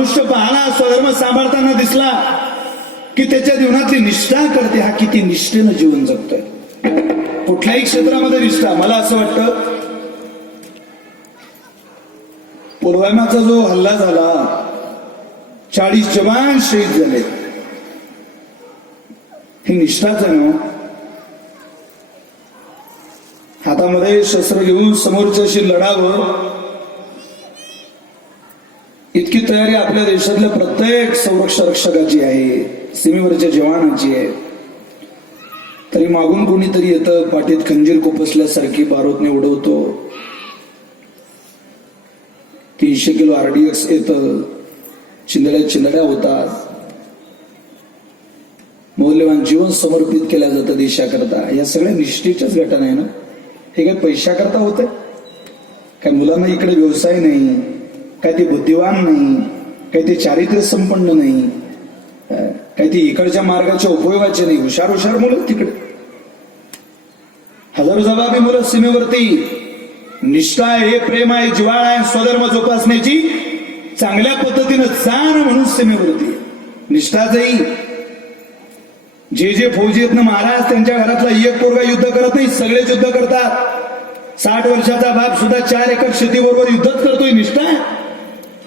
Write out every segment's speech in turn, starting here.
मनुष्य पाहला स्वधर्म सांभाळताना दिसला की त्याच्या जीवनातली निष्ठा करते, हा किती निष्ठेनं जीवन जगतोय. कुठल्याही क्षेत्रामध्ये निष्ठा. मला असं वाटतं पुलवामाचा जो हल्ला झाला, 40 जवान शहीद झाले, ही निष्ठाच आहे ना. हातामध्ये शस्त्र घेऊन समोरच्याशी लढावं इतकी तयारी आपल्या देशातल्या प्रत्येक संरक्षण रक्षकाची आहे, सीमेवरच्या जवानाची आहे. तरी मागून कोणीतरी येतं, पाठीत खंजीर खुपसल्यासारखी बारूदने उडवतो. 300 किलो RDX येतं, चिंधड्या होतात. मौल्यवान जीवन समर्पित केलं जातं देशाकरता. या सगळ्या निष्ठेच्याच घटना आहे ना. हे काय पैशाकरता होतंय? काय मुलांना इकडे व्यवसाय नाही, काय ते बुद्धिवान नाही, काय ते चारित्र्य संपन्न नाही, काय ते इकडच्या मार्गाच्या उपयोगाचे नाही. हुशार मुलं तिकडे, हजारो जबाबी मुलं सीमेवरती. निष्ठा आहे, प्रेम आहे, जिव्हाळा आहे, स्वधर्म जोपासण्याची चांगल्या पद्धतीनं जाण म्हणून सीमेवरती निष्ठाचही. जे फौजी आहेत ना महाराज, त्यांच्या घरातला एक पोरगा युद्ध करत नाही, सगळेच युद्ध करतात. 60 वर्षाचा बाप सुद्धा 4 एकर शेतीबरोबर युद्धच करतोय. निष्ठा.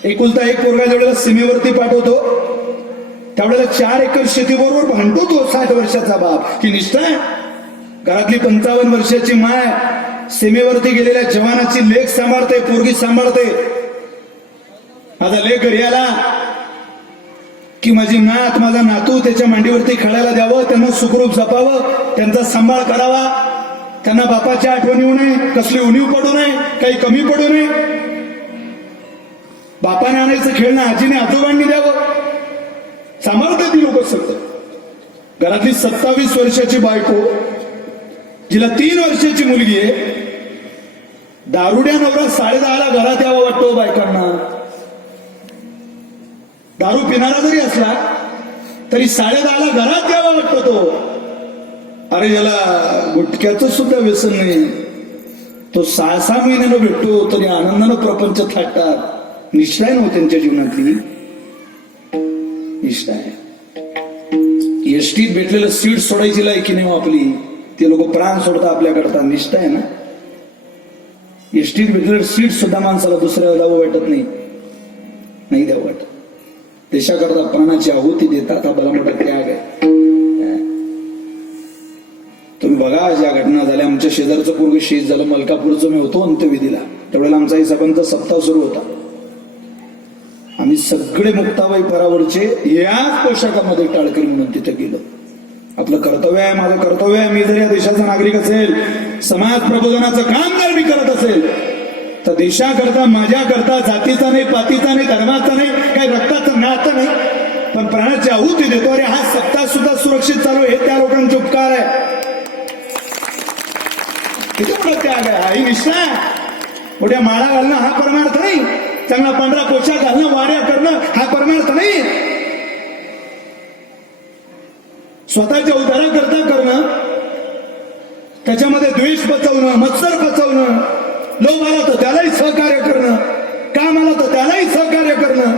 एकुलता एक पोरगा जेवढ्याला सीमेवरती पाठवतो त्यावेळेला 4 एकर शेतीबरोबर भांडतो तो 60 वर्षाचा बाप. ही निष्ठा आहे. घरातली 55 वर्षाची माय सीमेवरती गेलेल्या जवानाची लेक सांभाळते, पोरगी सांभाळते. माझा लेक घरी आला की माझी नात, माझा नातू त्याच्या मांडीवरती खेळायला द्यावं, त्यांना सुखरूप जपावं, त्यांचा सांभाळ करावा. त्यांना बापाची आठवण येऊ नये, कसली उणीव पडू नये, काही कमी पडू नये. बापाने आणायचं खेळणं आजीने आजोबांनी द्यावं. सांभाळते ती लोक सगळं. घरातली 27 वर्षाची बायको, जिला 3 वर्षाची मुलगी आहे, दारुड्या नवरा 10:30ला घरात यावा वाटतो बायकांना. दारू पिणारा जरी असला तरी 10:30ला घरात यावा वाटतो तो. अरे याला गुटख्याचं सुद्धा व्यसन नाही, तो 6-6 महिन्यानं भेटतो तरी आनंदानं प्रपंच थाटतात. निष्ठा आहे ना त्यांच्या जीवनातली. निष्ठा आहे. एसटीत भेटलेलं सीट सोडायची लायकी नाही आपली, ते लोक प्राण सोडतात आपल्याकरता. निष्ठा आहे ना. एसटीत भेटलेलं सीट सुद्धा माणसाला दुसऱ्याला द्यावं वाटत नाही द्यावं वाटत. देशाकरता प्राणाची आहुती देतात, हा बरा मोठा त्याग आहे. तुम्ही बघा ज्या घटना झाल्या. आमच्या शेजारचं पूर्वी शहीद झालं, मलकापूरचं मी होतो अंत्यविधीला. त्यावेळेला आमचा हिसाबांचा सप्ताह सुरू होता. आम्ही सगळे मुक्ताबाई परावरचे याच पोशाखामध्ये टाळकरी म्हणून तिथे गेलो. आपलं कर्तव्य आहे, माझं कर्तव्य आहे. मी जर या देशाचा नागरिक असेल, समाज प्रबोधनाचं काम जर मी करत असेल तर देशाकरता, माझ्याकरता जातीचा नाही, पातीचा नाही, धर्माचा नाही, काही रक्ताचं नातं नाही, पण प्राणाची आहुती देतो. अरे हा सप्ताह सुद्धा सुरक्षित चालू आहे, हे त्या लोकांचे उपकार आहे. किती मोठा त्याग आहे. ही निष्ठा आहे. मोठ्या माळा घालणं हा परमार्थ नाही, चांगला पांढरा पोशाख घालणं, वाड्या करणं हा परमार्थ नाही. स्वतःच्या उद्धाराकरता करणं, त्याच्यामध्ये द्वेष पचवणं, मत्सर पचवणं, लोभ आला तर त्यालाही सहकार्य करणं, काम आला तर त्यालाही सहकार्य करणं.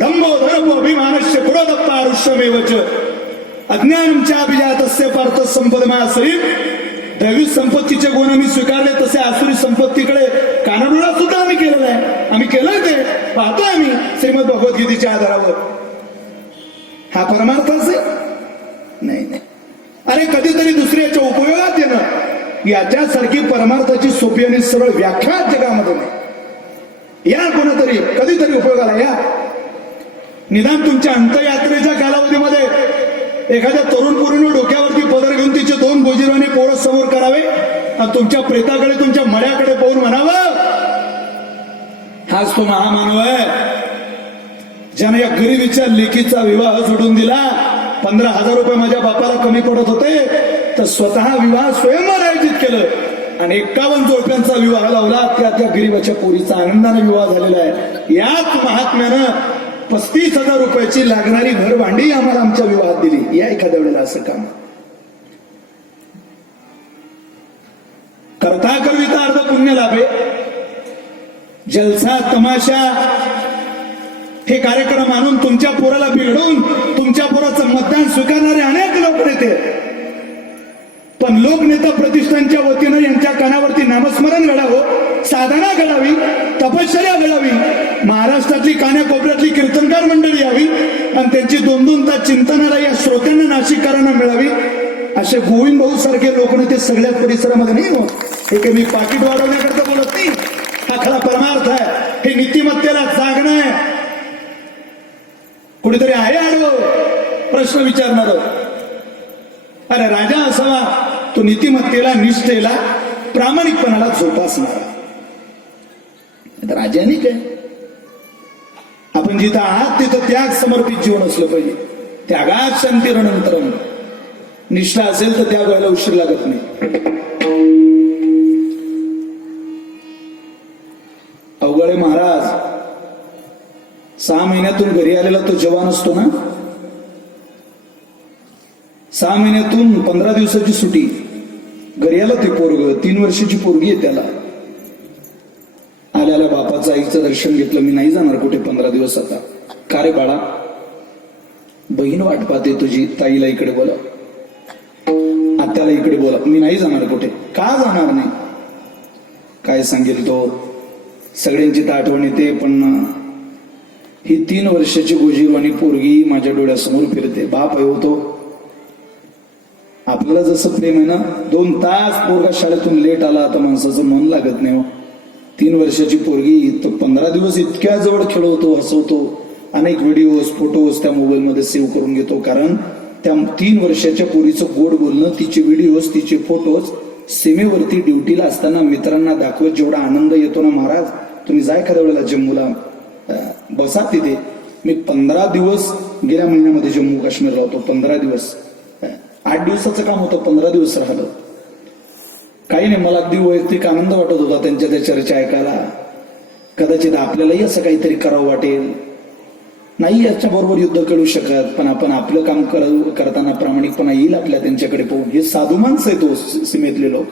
दंभो धर्मो अभिमानस्य क्रोधप्पा आरुष्यमेवच अज्ञानंच्या अभिजातस्य पार्थ संपदमासरी. दैवी संपत्तीचे गुण आम्ही स्वीकारले, तसे आसुरी संपत्तीकडे कानाडोळा सुद्धा आम्ही केलेला आहे. आम्ही केलंय ते पाहतोय आम्ही श्रीमद भगवद्गीतेच्या आधारावर. हा परमार्थच आहे नाही. अरे कधीतरी दुसऱ्याच्या उपयोगात येणं, याच्यासारखी परमार्थाची सोपी आणि सरळ व्याख्या जगामध्ये नाही. या कोणतरी कधीतरी उपयोगाला या. निदान तुमच्या अंत्ययात्रेच्या कालावधीमध्ये एखाद्या तरुण पोरीनं डोक्यावरती पदर घेऊन तिचे 2 गोजीरवाणी पोरं समोर करावे आणि तुमच्या प्रेताकडे, तुमच्या मळ्याकडे पाहून म्हणावं, हाच तो महामानव आहे ज्याने या गरिबीच्या लेकीचा विवाह सोडून दिला. 15,000 रुपये माझ्या बापाला कमी पडत होते तर स्वतः विवाह स्वयंवर आयोजित केलं आणि 51 जोडप्यांचा विवाह लावला. त्या गरीबाच्या पोरीचा आनंदाने विवाह झालेला आहे. याच महात्म्यानं 35,000 रुपयाची लागणारी घर भांडी आम्हाला आमच्या विवाहात दिली. या एखाद्या वेळेला असं काम. करता करविता अर्ध पुण्य लाभे. जलसा तमाशा हे कार्यक्रम आणून तुमच्या पोराला बिघडवून तुमच्या पोराचं मतदान स्वीकारणारे अनेक लोकनेते आहेत. पण लोकनेता प्रतिष्ठानच्या वतीनं यांच्या कानावरती नामस्मरण घडावं, साधना घडावी, तपश्चर्या घडावी, महाराष्ट्रातली कान्याकोपऱ्यातली कीर्तनकार मंडळी यावी आणि त्यांची 2-2 तास चिंतनाला या श्रोत्यांना नाशिककरांना मिळावी. असे गोविंद भाऊ सारखे लोकनेते सगळ्याच परिसरामध्ये नाही होत. हे काही मी पाकिट वाढवण्याकरता बोलत नाही, हा खरा परमार्थ आहे. हे नीतिमत्तेला जागणं आहे. कुणीतरी आहे आडवं प्रश्न विचारणार, अरे राजा असावा तो नीतिमत्तेला, निष्ठेला, प्रामाणिकपणाला जोपासणारा. राजाने काय, आपण जिथं आहात तिथं त्याग समर्पित जीवन असलं पाहिजे. त्यागात शांतीरनंतरम. निष्ठा असेल तर त्याग व्हायला उशीर लागत नाही. अवघडे महाराज 6 महिन्यातून घरी आलेला तो जवान असतो ना, 6 महिन्यातून 15 दिवसाची सुट्टी, घरी आला ते पोरग, 3 वर्षाची पोरगी आहे त्याला. आल्याला बापाचं आईचं दर्शन घेतलं. मी नाही जाणार कुठे 15 दिवस आता. का रे बाळा, बहीण वाट पाहते तुझी, ताईला इकडे बोला, आत्याला इकडे बोला, मी नाही जाणार कुठे. का जाणार नाही? काय सांगेल तो, सगळ्यांची तर आठवण येते, पण ही 3 वर्षाची गोजीरवाणी पोरगी माझ्या डोळ्यासमोर फिरते. बाप आहे होतो. आपल्याला जसं प्रेम आहे ना, 2 तास पोरगा शाळेतून लेट आला तर माणसाचं मन लागत नाही हो. 3 वर्षाची पोरगी तो 15 दिवस इतक्या जवळ खेळवतो, हसवतो, अनेक व्हिडिओज फोटोज त्या मोबाईलमध्ये सेव्ह करून घेतो. कारण त्या 3 वर्षाच्या पोरीचं गोड बोलणं, तिचे व्हिडिओज, तिचे फोटोज सीमेवरती ड्युटीला असताना मित्रांना दाखवत जेवढा आनंद येतो ना महाराज, तुम्ही जाय खऱ्या वेळेला जम्मूला, बसा तिथे. मी 15 दिवस गेल्या महिन्यामध्ये जम्मू काश्मीरला होतो. 15 दिवस, 8 दिवसाचं काम होतं, 15 दिवस राहिलं. काही नाही, मला अगदी वैयक्तिक आनंद वाटत होता त्यांच्या त्या चर्चा ऐकायला. कदाचित आपल्यालाही असं काहीतरी करावं वाटेल. नाही याच्या बरोबर युद्ध करू शकत, पण आपण आपलं काम करताना प्रामाणिकपणा येईल आपल्या त्यांच्याकडे पाहून. हे साधू माणसं आहे तो सीमेतले लोक.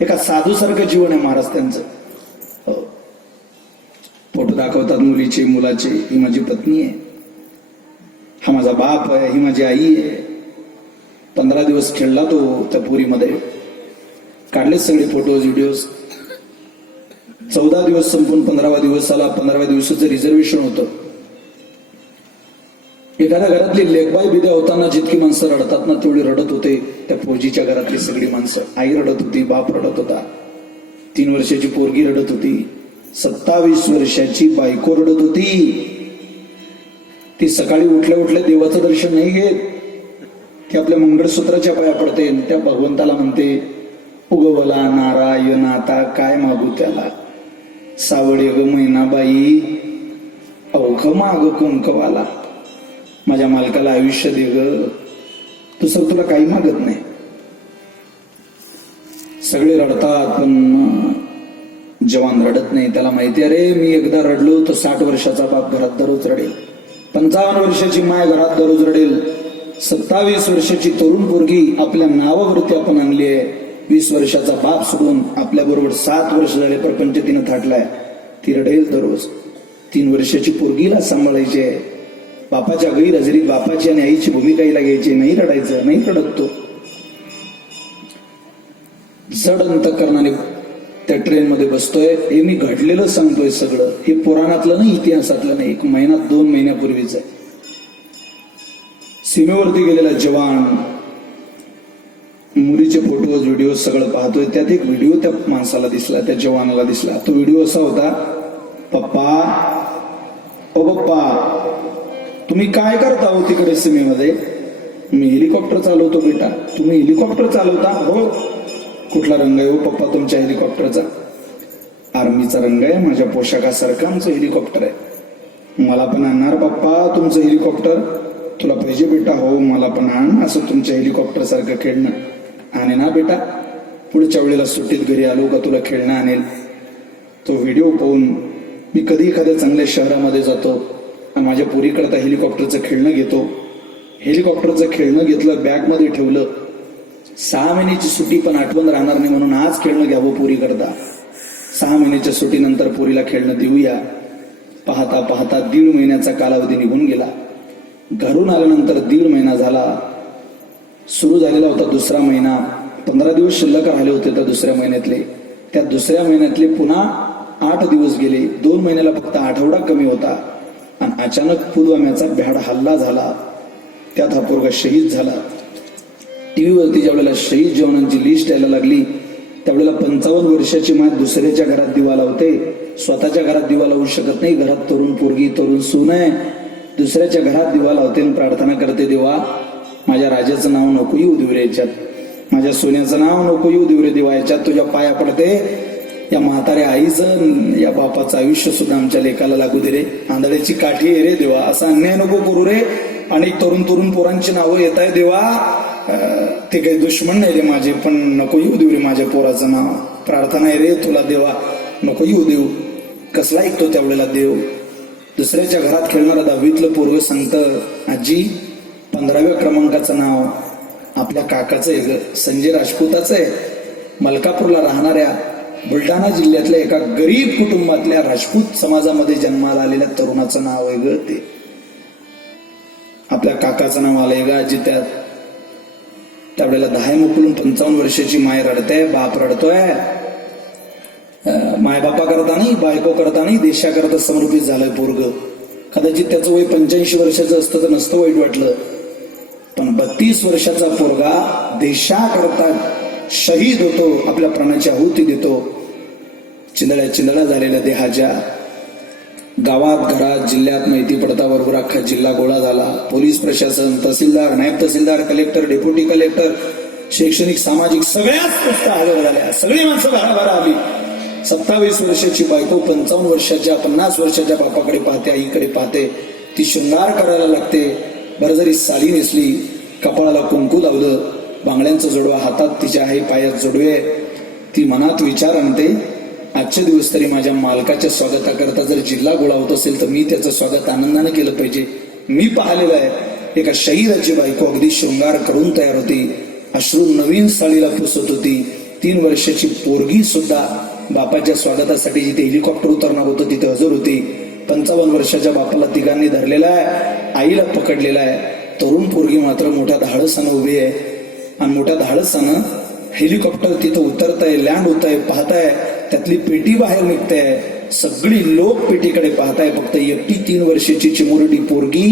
एका साधूसारखं जीवन आहे महाराज त्यांचं. फोटो दाखवतात मुलीचे, मुलाचे. ही माझी पत्नी आहे, हा माझा बाप आहे, ही माझी आई आहे. 15 दिवस खेळला तो त्या पुरीमध्ये, काढले सगळे फोटोज व्हिडिओज. 14 दिवस संपून 15व्या दिवसाला 15व्या दिवसाचं रिझर्वेशन होतं. एखाद्या घरातली लेखबाई बिद्या होताना जितकी माणसं रडतात ना, तेवढी रडत होते त्या पोरजीच्या घरातली सगळी माणसं. आई रडत होती, बाप रडत होता, 3 वर्षाची पोरगी रडत होती, 27 वर्षाची बायको रडत होती. ती सकाळी उठल्या उठल्या देवाचं दर्शन नाही घेत, ती आपल्या मंगळसूत्राच्या पाया पडते, त्या भगवंताला म्हणते, उगवला नारायण आता काय मागू त्याला, सावळे ग मैनाबाई अवघ माग कुंकवाला, माझ्या मालकाला आयुष्य दे ग, दुसरं तुला काही मागत नाही. सगळे रडतात, पण जवान रडत नाही. त्याला माहिती आहे, रे मी एकदा रडलो तर 60 वर्षाचा बाप घरात दररोज रडेल, 55 वर्षाची माय घरात दररोज रडेल, 27 वर्षाची तरुण पोरगी आपल्या नावावरती आपण आणली आहे. 20 वर्षाचा बाप सोडून आपल्या बरोबर 7 वर्ष झाले प्रपंच तिनं थाटलाय, ती रडेल दररोज. 3 वर्षाची पोरगीला सांभाळायची आहे. बापाच्या गैरहजेरीत बापाची आणि आईची भूमिकाईला घ्यायची, नाही रडायचं, नाही रडत तो. जड अंतःकरणाने त्या ट्रेन मध्ये बसतोय. हे मी घडलेलं सांगतोय सगळं, हे पुराणातलं नाही, इतिहासातलं नाही, 1 महिना 2 महिन्यापूर्वीच आहे. सीमेवरती गेलेला जवान मुलीचे फोटोज व्हिडिओ सगळं पाहतोय. त्यात एक व्हिडिओ त्या माणसाला दिसला, त्या जवानाला दिसला. तो व्हिडिओ असा होता, पप्पा ओ पप्पा तुम्ही काय करता हो तिकडे सीमेमध्ये? मी हेलिकॉप्टर चालवतो. बेटा तुम्ही हेलिकॉप्टर चालवता? हो. कुठला रंग आहे हो पप्पा तुमच्या हेलिकॉप्टरचा? आर्मीचा रंग आहे, माझ्या पोशाखासारखं आमचं हेलिकॉप्टर आहे. मला पण आणणार पप्पा तुमचं हेलिकॉप्टर? तुला पाहिजे बेटा? हो मला पण आण असं तुमच्या हेलिकॉप्टर सारखं खेळणं. आणे ना बेटा, पुढच्या वेळेला सुट्टीत घरी आलो का तुला खेळणं आणेल. तो व्हिडिओ पाहून मी कधी एखाद्या चांगल्या शहरामध्ये जातो आणि माझ्या पोरीकडे हेलिकॉप्टरचं खेळणं घेतो. हेलिकॉप्टरचं खेळणं घेतलं, बॅगमध्ये ठेवलं. 6 महिन्याची सुट्टी पण आठवण राहणार नाही म्हणून आज खेळणं घ्यावं पोरी करता. 6 महिन्याच्या सुट्टीनंतर पोरीला खेळणं देऊया. पाहता पाहता 1.5 महिन्याचा कालावधी निघून गेला. घरून आल्यानंतर 1.5 महिना झाला. सुरू झालेला होता दुसरा महिना. 15 दिवस शिल्लक राहिले होते त्या दुसऱ्या महिन्यातले. त्या दुसऱ्या महिन्यातले पुन्हा 8 दिवस गेले. 2 महिन्याला फक्त आठवडा कमी होता आणि अचानक पुलवाम्याचा भ्याड हल्ला झाला. त्यात हा पोरगा शहीद झाला. टीव्हीवरती ज्यावेळेला शहीद जवानांची लिस्ट यायला लागली त्यावेळेला 55 वर्षाची माय दुसऱ्याच्या घरात दिवा लावते. स्वतःच्या घरात दिवा लावू शकत नाही. घरात तरुण पोरगी तरुण सून आहे. दुसऱ्याच्या घरात दिवा लावते आणि प्रार्थना करते, देवा माझ्या राजाचं नाव नको येऊ देऊ रे याच्यात, माझ्या सोन्याचं नाव नको येऊ देऊ रे देवा याच्यात. तुझ्या पाया पडते या म्हाताऱ्या आईचं या बापाचं आयुष्य सुद्धा आमच्या लेकाला लागू दे रे. आंधळ्याची काठी आहे रे देवा, असा अन्याय नको करू रे. आणि तरुण पोरांची नावं येत आहे देवा. ते काही दुश्मन नाही रे माझे, पण नको येऊ देऊ रे माझ्या पोराचं नाव. प्रार्थना आहे रे तुला देवा, नको येऊ देऊ. कसला ऐकतो त्यावेळेला देव. दुसऱ्याच्या घरात खेळणारा 10वीतलं पोरग सांगतं, आजी 15व्या क्रमांकाचं नाव आपल्या काकाचं आहे ग, संजय राजपूताचं आहे. मलकापूरला राहणाऱ्या बुलढाणा जिल्ह्यातल्या एका गरीब कुटुंबातल्या राजपूत समाजामध्ये जन्माला आलेल्या तरुणाचं नाव आहे ग ते. आपल्या काकाचं नाव आलंय ग आजी त्यात. त्यावेळेला 10 मुकलून 55 वर्षाची माय रडते, बाप रडतोय. मायबापा करता नाही, बायको करता नाही, देशाकरता समर्पित झालंय पोरग. कदाचित त्याचं वय 85 वर्षाचं असतं तर नसतं वाईट वाटलं, पण 32 वर्षाचा पोरगा देशाकरता शहीद होतो, आपल्या प्राणाची आहुती देतो. चिंदळ्या झालेल्या देहाच्या गावात घरात जिल्ह्यात माहिती पडता बरोबर अख्खा जिल्हा गोळा झाला. पोलीस प्रशासन, तहसीलदार, नायब तहसीलदार, कलेक्टर, डेप्युटी कलेक्टर, शैक्षणिक सामाजिक सगळ्याच गोष्टी हजर झाल्या. सगळी माणसं भराभरा आली. 27 वर्षाची बायको 55 वर्षाच्या 50 वर्षाच्या बापाकडे पाहते, आईकडे पाहते. ती शृंगार करायला लागते. बरं जरी साडी नेसली, कपाळाला कुंकू लावलं, बांगड्यांचं जोडवा हातात तिच्या आहे, पायात जोडवे. ती मनात विचार आणते, आजचे दिवस तरी माझ्या मालकाच्या स्वागताकरता जर जिल्हा गोळा होत असेल तर मी त्याचं स्वागत आनंदाने केलं पाहिजे. मी पाहिलेलं आहे एका शहीदाची बायको अगदी शृंगार करून तयार होती, अश्रू नवीन साडीला पुसत होती. 3 वर्षाची पोरगी सुद्धा बापाच्या स्वागतासाठी जिथे हेलिकॉप्टर उतरणार होतं तिथे हजर होती. 55 वर्षाच्या बापाला तिघांनी धरलेला आहे, आईला पकडलेला आहे. तरुण पोरगी मात्र मोठ्या धाडसानं उभी आहे आणि मोठ्या धाडसानं हेलिकॉप्टर तिथं उतरताय, लँड होत आहे, पाहताय. त्यातली पेटी बाहेर निघताय. सगळी लोक पेटीकडे पाहताय. फक्त एकटी 3 वर्षाची चिमुरडी पोरगी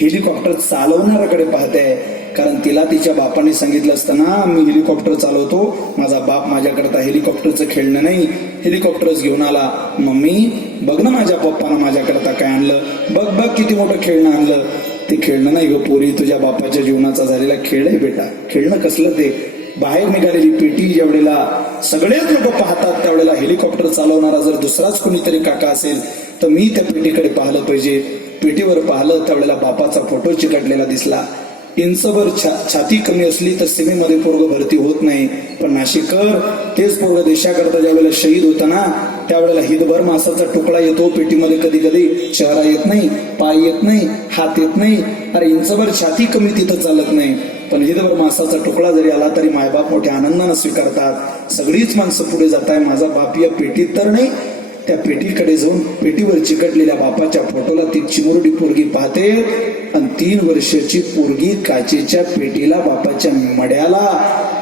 हेलिकॉप्टर चालवणाऱ्याकडे पाहताय. कारण तिला तिच्या बापाने सांगितलं असताना, मी हेलिकॉप्टर चालवतो, माझा बाप माझ्याकरता हेलिकॉप्टरचं खेळणं नाही, हेलिकॉप्टरच घेऊन आला. मम्मी बघ ना माझ्या पप्पानं माझ्याकरता काय आणलं, बघ किती मोठं खेळणं आणलं. ते खेळणं नाही ग पोरी, तुझ्या बापाच्या जीवनाचा झालेला खेळ आहे बेटा. खेळणं कसलं ते. बाहेर निघालेली पेटी ज्यावेळेला सगळेच लोक पाहतात त्यावेळेला हेलिकॉप्टर चालवणारा जर दुसराच कोणीतरी काका असेल तर मी त्या पेटीकडे पाहिलं पाहिजे. पेटीवर पाहिलं त्यावेळेला बापाचा फोटो चिकटलेला दिसला. इंचभर छाती कमी असली तर सीमेमध्ये पोरग भरती होत नाही. पण नाशिककर तेच पोरग देशाकरता ज्या वेळेला शहीद होता ना त्यावेळेला हितभर मासाचा तुकडा येतो पेटीमध्ये. कधी कधी चेहरा येत नाही, पाय येत नाही, हात येत नाही. अरे इंचभर छाती कमी तिथं चालत नाही, पण हितभर मासाचा तुकडा जरी आला तरी मायबाप मोठ्या आनंदानं स्वीकारतात. सगळीच माणसं पुढे जात आहे. माझा बाप या पेटीत तर नाही. त्या पेटीकडे जाऊन पेटीवर चिकटलेल्या बापाच्या फोटोला ती चिमुरडी पोरगी पाहते आणि 3 वर्षाची पोरगी काचेच्या पेटीला बापाच्या मड्याला,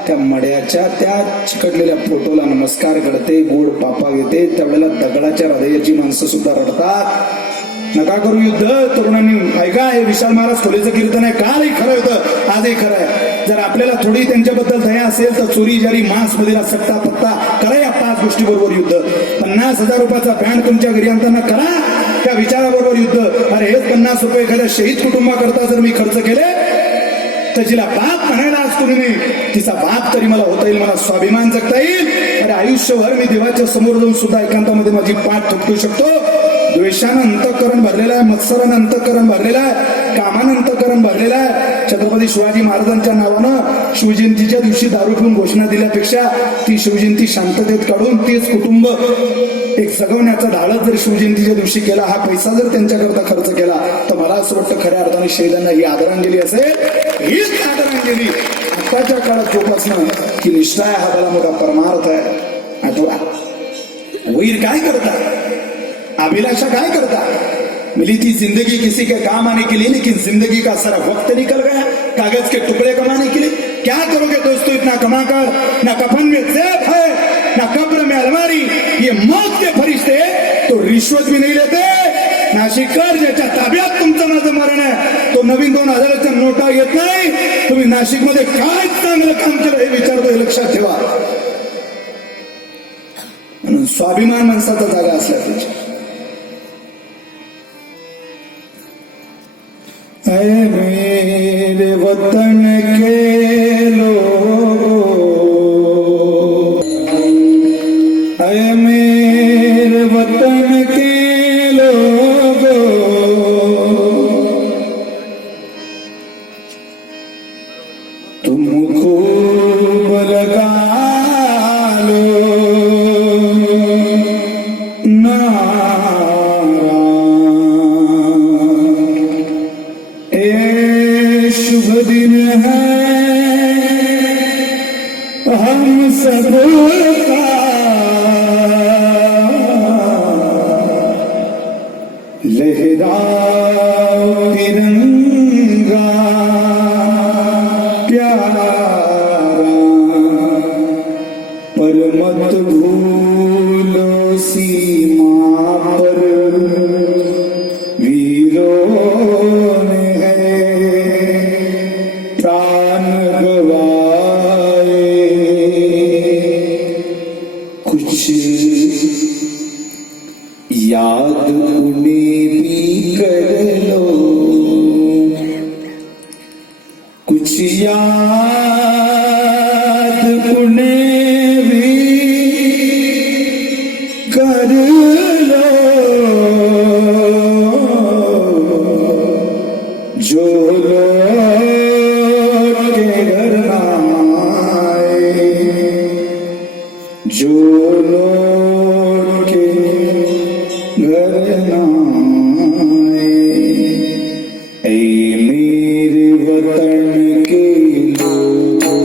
त्या मड्याच्या त्या चिकटलेल्या फोटोला नमस्कार करते, गोड पापा घेते. त्यावेळेला दगडाच्या हृदयाची माणसं सुद्धा रडतात. नका करू युद्ध. तरुणांनी ऐका, हे विशाल महाराज खोलेचं कीर्तन आहे. कालही खरं होतं, आजही खरं आहे. जर आपल्याला थोडी त्यांच्याबद्दल दया असेल तर चोरी जारी मांस मधील सट्टा पत्ता करा. या 5 गोष्टी बरोबर युद्ध. 50,000 रुपयाचा पॅन्ट तुमच्या घरी आणताना करा त्या विचाराबरोबर युद्ध. अरे हेच 50 रुपये एखाद्या शहीद कुटुंबाकरता जर मी खर्च केले तर जिला बाप म्हणायला आज तुम्ही नाही, तिचा बाप तरी मला होता येईल, मला स्वाभिमान जगता येईल. अरे आयुष्यभर मी देवाच्या समोर जाऊन सुद्धा एकांतामध्ये माझी पाठ थोपटू शकतो. द्वेषानं अंतःकरण भरलेलं आहे, मत्सरानं अंतःकरण भरलेलं आहे, कामानं अंतःकरण भरलेलं आहे. छत्रपती शिवाजी महाराजांच्या नावानं शिवजयंतीच्या दिवशी दारू पिऊन घोषणा दिल्यापेक्षा ती शिवजयंती शांततेत काढून तेच कुटुंब एक जगवण्याचा धाडस जर शिवजयंतीच्या दिवशी केला, हा पैसा जर त्यांच्याकरता खर्च केला तर मला असं वाटतं खऱ्या अर्थाने शहीदांना ही आदरांजली असेल. हीच आदरांजली आताच्या काळात जोपासणं की निष्ठा आहे, हा मला मोठा परमार्थ आहे. आठवा वैर काय करतात, अभिलाषा काय करतात. मिली थी जिंदगी किसी के काम आने के लिए, लेकिन जिंदगी का सारा वक्त निकल गया कागज के टुकड़े कमाने के लिए। क्या करोगे दोस्तों इतना कमाकर? ना कफन में जेब है, ना कब्र में अलमारी। ये मौत के फरिश्ते तो रिश्वत भी नहीं लेते। नाशिककर, ज्याच्या ताब्यात तुमचं माझं मरण आहे, तो नवीन 2000च्या नोटा येत नाही। तुम्ही नाशिकमध्ये काय चांगलं काम केलं हे विचारतो, हे लक्षात ठेवा। म्हणून स्वाभिमान माणसाचा जागा असला पाहिजे। ऐ मेरे वतन के लोगों, ऐ मेरे वतन के लोगों, तुम खूब लगा लो नारा, ए शुभ दिन है हम सबका, लहराओ तिरंगा प्यारा, पर मत भूलो सीमा पर वीरों ने प्राण गवाए। कुछ याद उन्हें भी कर लो, कुछ याद उन्हें भी कर लो, जो लोग के घर ना आए, जो लोग के घर ना आए। ऐ मेरे वतन के लोगों,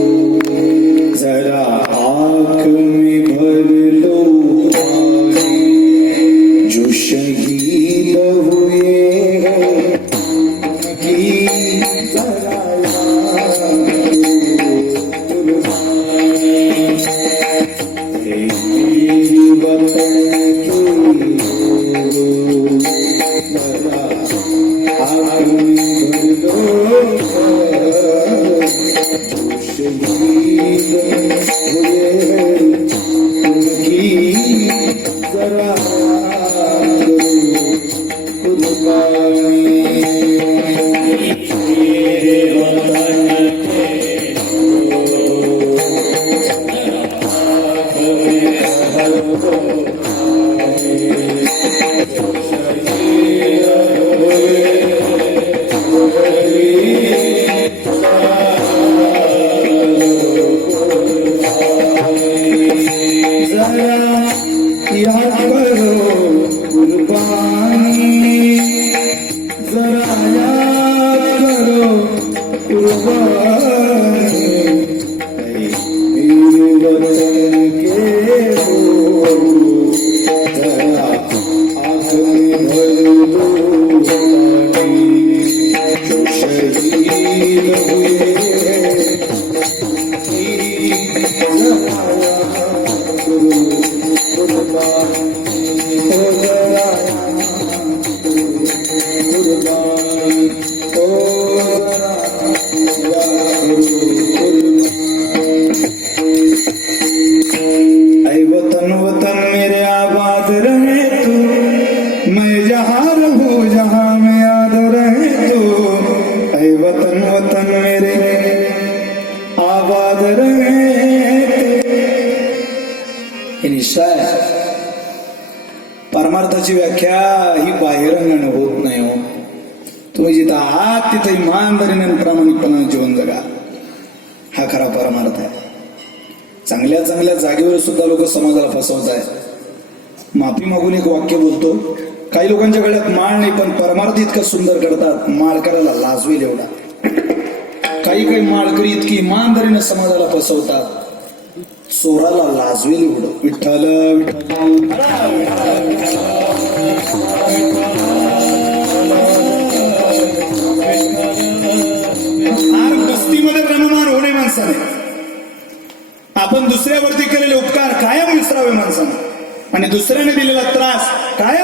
जरा आँख में भर लो पानी, जो शहीद हुए हो उनकी जरा याद करो। ऐ मेरे वतन के लोगों, जरा आँख में भर लो पानी, जो शहीद हुए हैं उनकी जरा याद करो कुर्बानी। मेरे वतन के लोगों, आँख में भर लो पानी, जो शहीद हुए जरा याद करो कुर्बानी, जरा याद करो कुर्बानी। मेरे वतन के लोगों, जरा आँख में भर लो पानी, जो शहीद हुए ऐ वतन वतन मेरे आबाद रहे तू, मैं जहाँ रहूँ जहाँ में याद रहे तू। ऐ वतन वतन मेरे आबाद रहे तू। हे निश्चय परमार्थाची व्याख्या ही बाहेरंगाने होत नाही हो। तुम्ही जिथं आहात तिथे इमानदारीने आणि प्रामाणिकपणाने जीवन जगा, हा खरा परमार्थ आहे। चांगल्या चांगल्या जागेवर सुद्धा लोक समाजाला फसवत आहेत। माफी मागून एक वाक्य बोलतो, काही लोकांच्या गळ्यात माळ नाही पण परमार्थ इतकं सुंदर करतात, माळ करायला लाजवेल एवढा। काही काही माळकरी इतकी इमानदारीने समाजाला फसवतात, चोराला लाजवेल एवढं। विठ्ठल विठ्ठल माणसाने. आपण दुसऱ्यावरती केलेले उपकार कायम विसरावे माणसाने आणि दुसऱ्याने दिलेला त्रास कायम